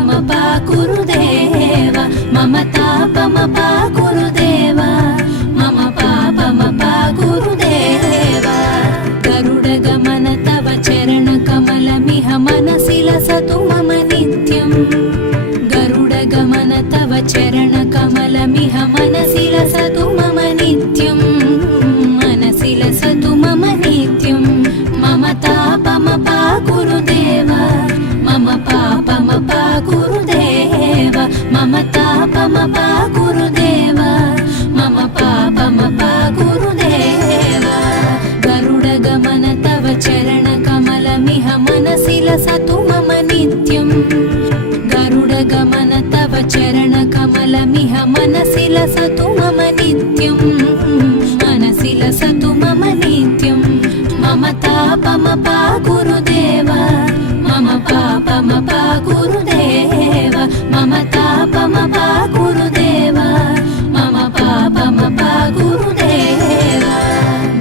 तापमपा गुरुदेव मम तापमपा गुरुदेव मम पापमपा गुरुदेव गरुडगमन तव चरणकमलमिह मनसि लसतु मम नित्यम् गरुडगमन तव चरणकमलमिह मनसि लसतु मम नित्यम् मनसि लसतु मम नित्यम् मम तापमपा गुरुदेव मम पापमपा गुरुदेव मम तापमपा गुरुदेव मम पापमपा गुरुदेव गरुडगमन तव चरणकमलमिह मनसि लसतु मम नित्यम् गरुडगमन तव चरणकमलमिह मनसि लसतु मम नित्यम् मनसि लसतु मम नित्यम् मम तापमपा गुरुदेव मम पापमपा गुरुदेव मम तापमपा गुरुदेव मम पापमपा गुरुदेव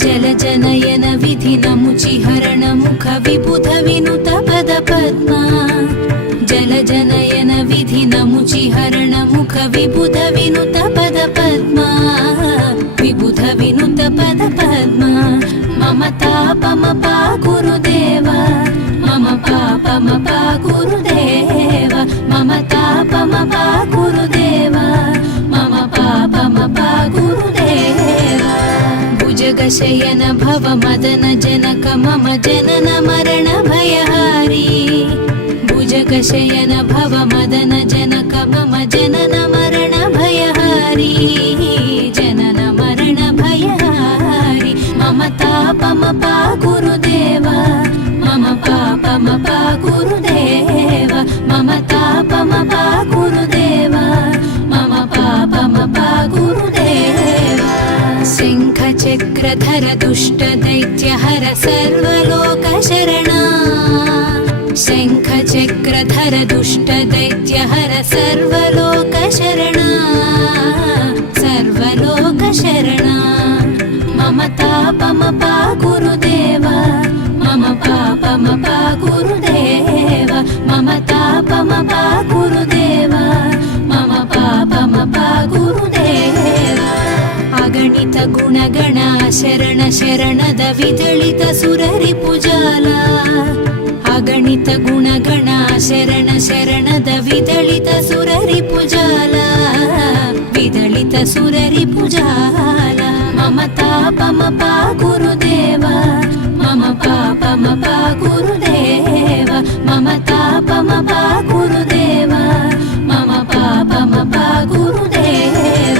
जलजनयन विधिनमुचिहरण मुख विबुध विनुत पद पद्मा जलजनयन विधिनमुचिहरण मुख विबुध विनुत पद पद्मा विबुध विनुत पद पद्मा मम तापमपा गुरुदेव मम पापमपा गुरुदेव मम तापमपा गुरुदेव मम पापमपा गुरुदेव भुजगशयन भव मदन जनक मम जनन मरण भयहारी भुजगशयन भव मदन जनक मम जनन मरण भयहारी जनन मरण भयहारी मम तापमपा गुरुदेव मम पापमपा गुरुदेव मम तापमपा गुरुदेव मम पापमपा गुरुदेव शङ्खचक्रधर दुष्ट दैत्यहर सर्वलोकशरणा शङ्खचक्रधर दुष्ट दैत्यहर सर्वलोकशरणा सर्वलोकशरणा मम तापमपा गुरुदेव मम पापमपा गुरुदेव मम तापमपा गुरुदेव मम पापमपा गुरुदेव अगणित गुणगण शरण शरणद विदलित सुररिपुजाला अगणित गुणगण शरण शरणद विदलित सुररिपुजाला विदलित सुररिपुजाला मम तापमपा गुरुदेव मम पापमपा गुरुदेव मम तापमपा गुरुदेव मम पापमपा गुरुदेव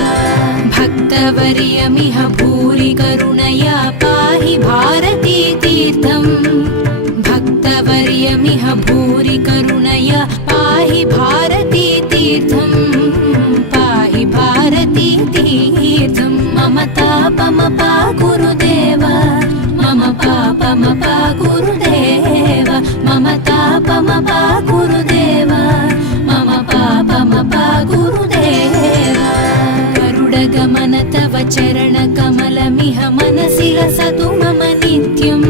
भक्तवर्यमिह भूरि करुणया पाहि भारती तीर्थम् भक्तवर्यमिह भूरि करुणया पाहि भारती तीर्थम् पाहि भारती तीर्थम् मम तापमपा गुरुदेव मम पापमपा गुरुदेव मम तापमपा गुरुदेव मम पापमपा गुरुदेव गरुडगमन तव चरणकमलमिह मनसि लसतु मम नित्यम्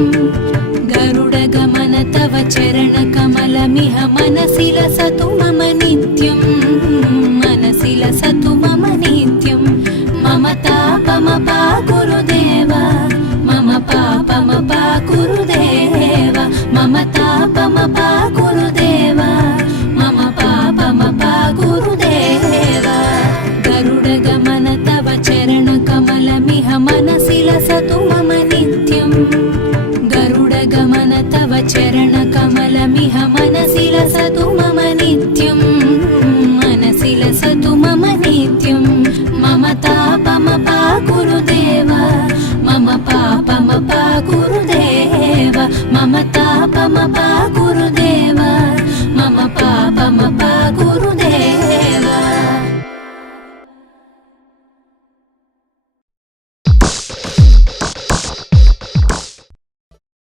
गरुडगमन तव चरणकमलमिह मनसि लसतु